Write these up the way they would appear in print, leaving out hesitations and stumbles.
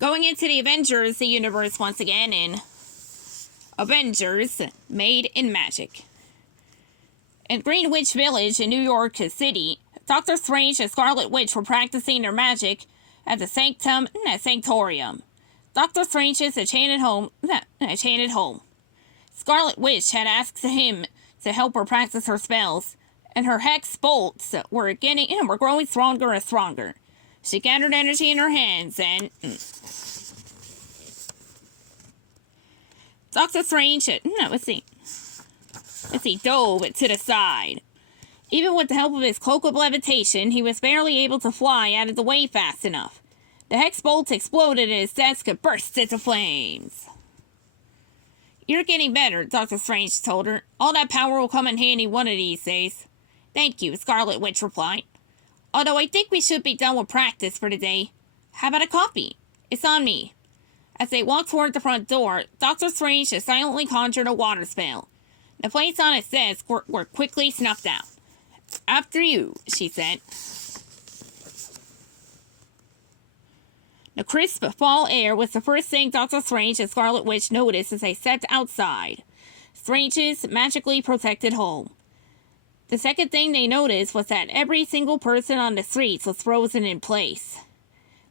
Going into the Avengers, the universe once again in Avengers Made in Magic. In Greenwich Village in New York City, Doctor Strange and Scarlet Witch were practicing their magic at the Sanctorium. Doctor Strange's enchanted home. Scarlet Witch had asked him to help her practice her spells, and her hex bolts were growing stronger and stronger. She gathered energy in her hands and Doctor Strange dove to the side. Even with the help of his cloak of levitation, he was barely able to fly out of the way fast enough. The hex bolts exploded and his desk burst into flames. You're getting better, Doctor Strange told her. All that power will come in handy one of these days. Thank you, Scarlet Witch replied. Although I think we should be done with practice for the day. How about a coffee? It's on me. As they walked toward the front door, Doctor Strange silently conjured a water spell. The plates on his desk were quickly snuffed out. After you, she said. The crisp fall air was the first thing Doctor Strange and Scarlet Witch noticed as they stepped outside Strange's magically protected home. The second thing they noticed was that every single person on the streets was frozen in place.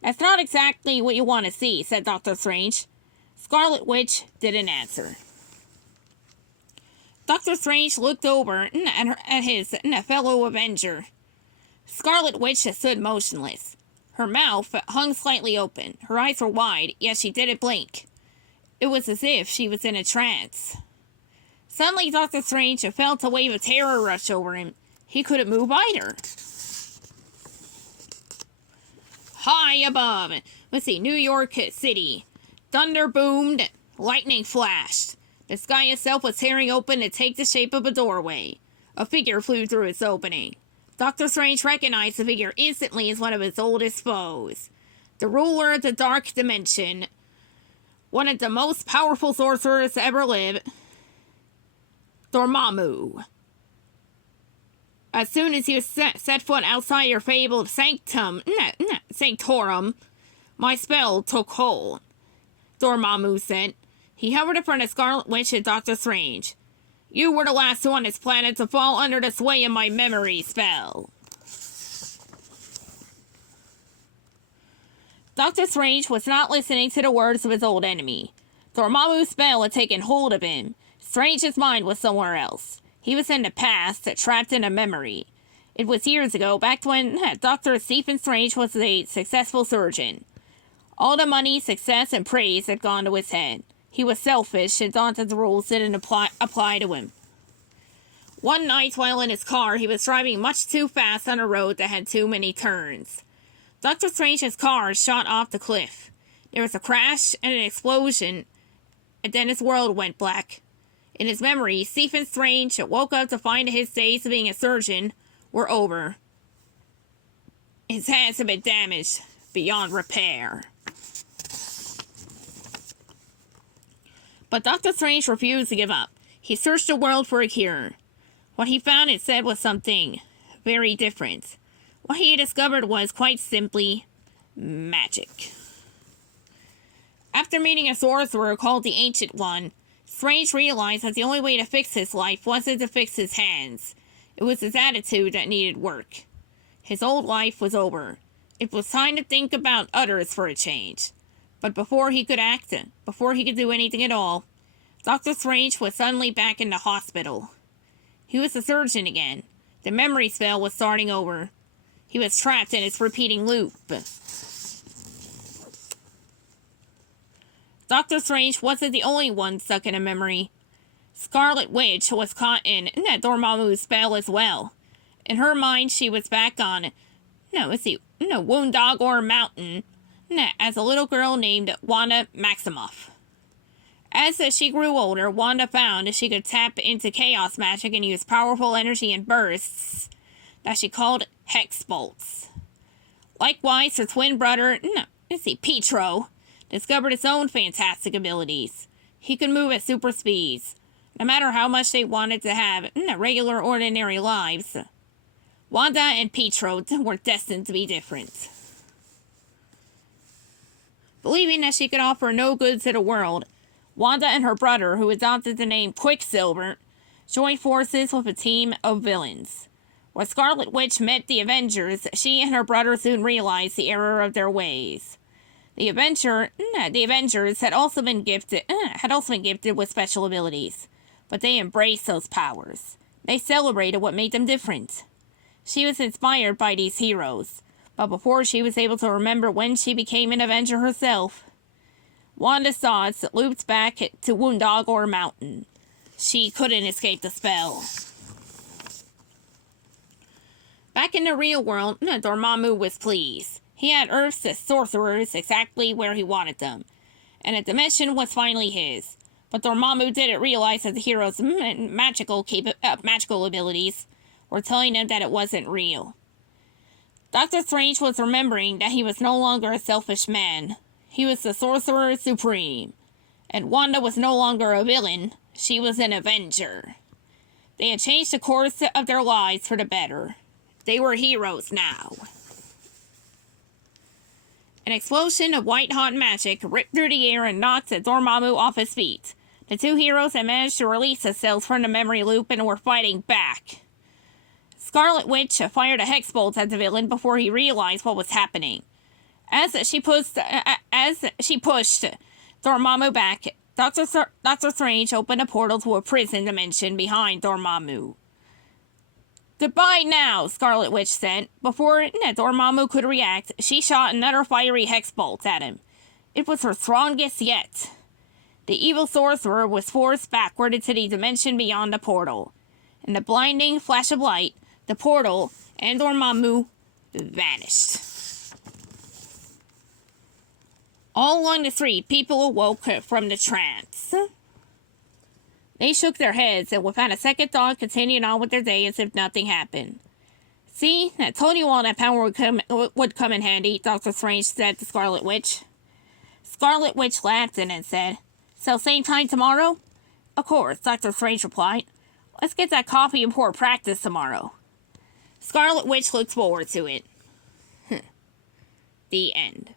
That's not exactly what you want to see, said Doctor Strange. Scarlet Witch didn't answer. Doctor Strange looked over at his fellow Avenger. Scarlet Witch stood motionless. Her mouth hung slightly open. Her eyes were wide, yet she didn't blink. It was as if she was in a trance. Suddenly, Doctor Strange felt a wave of terror rush over him. He couldn't move either. High above, New York City. Thunder boomed, lightning flashed. The sky itself was tearing open to take the shape of a doorway. A figure flew through its opening. Doctor Strange recognized the figure instantly as one of his oldest foes. The ruler of the Dark Dimension. One of the most powerful sorcerers to ever live. Dormammu. As soon as you set foot outside your fabled sanctorum, my spell took hold, Dormammu said. He hovered in front of Scarlet Witch and Doctor Strange. You were the last one on this planet to fall under the sway of my memory spell. Doctor Strange was not listening to the words of his old enemy. Dormammu's spell had taken hold of him. Strange's mind was somewhere else. He was in the past, trapped in a memory. It was years ago, back when Dr. Stephen Strange was a successful surgeon. All the money, success, and praise had gone to his head. He was selfish and thought that the rules didn't apply to him. One night while in his car, he was driving much too fast on a road that had too many turns. Dr. Strange's car shot off the cliff. There was a crash and an explosion, and then his world went black. In his memory, Stephen Strange woke up to find that his days of being a surgeon were over. His hands had been damaged beyond repair. But Doctor Strange refused to give up. He searched the world for a cure. What he found instead was something very different. What he discovered was quite simply magic. After meeting a sorcerer called the Ancient One, Strange realized that the only way to fix his life wasn't to fix his hands. It was his attitude that needed work. His old life was over. It was time to think about others for a change. But before he could act, before he could do anything at all, Doctor Strange was suddenly back in the hospital. He was a surgeon again. The memory spell was starting over. He was trapped in its repeating loop. Doctor Strange wasn't the only one stuck in a memory. Scarlet Witch was caught in Dormammu's spell as well. In her mind, she was back on, Woundogor Mountain, as a little girl named Wanda Maximoff. As she grew older, Wanda found she could tap into chaos magic and use powerful energy in bursts that she called hex bolts. Likewise, her twin brother, Pietro, discovered his own fantastic abilities. He could move at super speeds, no matter how much they wanted to have regular, ordinary lives. Wanda and Pietro were destined to be different. Believing that she could offer no good to the world, Wanda and her brother, who adopted the name Quicksilver, joined forces with a team of villains. When Scarlet Witch met the Avengers, she and her brother soon realized the error of their ways. The Avengers had also been gifted with special abilities, but they embraced those powers. They celebrated what made them different. She was inspired by these heroes, but before she was able to remember when she became an Avenger herself, Wanda's thoughts looped back to Woundogore Mountain. She couldn't escape the spell. Back in the real world, Dormammu was pleased. He had Earth's sorcerers exactly where he wanted them, and a dimension was finally his. But Dormammu didn't realize that the hero's magical abilities were telling him that it wasn't real. Doctor Strange was remembering that he was no longer a selfish man. He was the Sorcerer Supreme. And Wanda was no longer a villain. She was an Avenger. They had changed the course of their lives for the better. They were heroes now. An explosion of white-hot magic ripped through the air and knocked Dormammu off his feet. The two heroes had managed to release themselves from the memory loop and were fighting back. Scarlet Witch fired a hex bolt at the villain before he realized what was happening. As she pushed Dormammu back, Doctor Strange opened a portal to a prison dimension behind Dormammu. "Goodbye now," Scarlet Witch said. Before Dormammu could react, she shot another fiery hex bolt at him. It was her strongest yet. The evil sorcerer was forced backward into the dimension beyond the portal. In the blinding flash of light, the portal and Dormammu vanished. All along the street, people awoke from the trance. They shook their heads and without a second thought continued on with their day as if nothing happened. "See, I told you all that power would come in handy," Doctor Strange said to Scarlet Witch. Scarlet Witch laughed and then said, "So same time tomorrow?" "Of course," Doctor Strange replied. "Let's get that coffee and pour practice tomorrow." Scarlet Witch looked forward to it. The end.